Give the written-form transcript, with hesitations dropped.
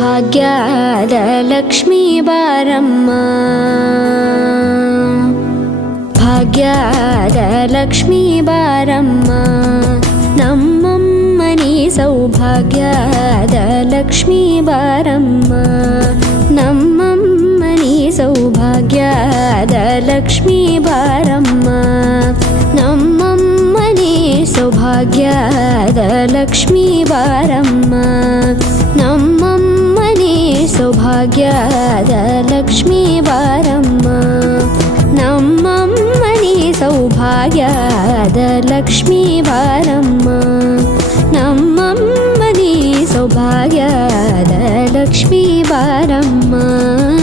ಸೌಭಾಗ್ಯದ ಲಕ್ಷ್ಮೀ ಬಾರಮ್ಮ ಭಾಗ್ಯದ ಲಕ್ಷ್ಮೀ ಬಾರಮ್ಮ ನಮ್ಮಮ್ಮನಿ ಸೌಭಾಗ್ಯದ ಲಕ್ಷ್ಮೀ ಬಾರಮ್ಮ ನಮ್ಮಮ್ಮನಿ ಸೌಭಾಗ್ಯದ ಲಕ್ಷ್ಮೀ ಬಾರಮ್ಮ ನಮ್ಮಮ್ಮನಿ ಸೌಭಾಗ್ಯದ ಲಕ್ಷ್ಮೀ ಬಾರಮ್ಮ ನಮ್ಮಮ್ಮನಿ ಸೌಭಾಗ್ಯದ ಲಕ್ಷ್ಮೀ ಬಾರಮ್ಮ ನಮ್ಮಮ್ಮನಿ ಸೌಭಾಗ್ಯದ ಲಕ್ಷ್ಮೀ ಬಾರಮ್ಮ ನಮ್ಮಮ್ಮನಿ ಸೌಭಾಗ್ಯದ ಲಕ್ಷ್ಮೀ ಬಾರಮ್ಮ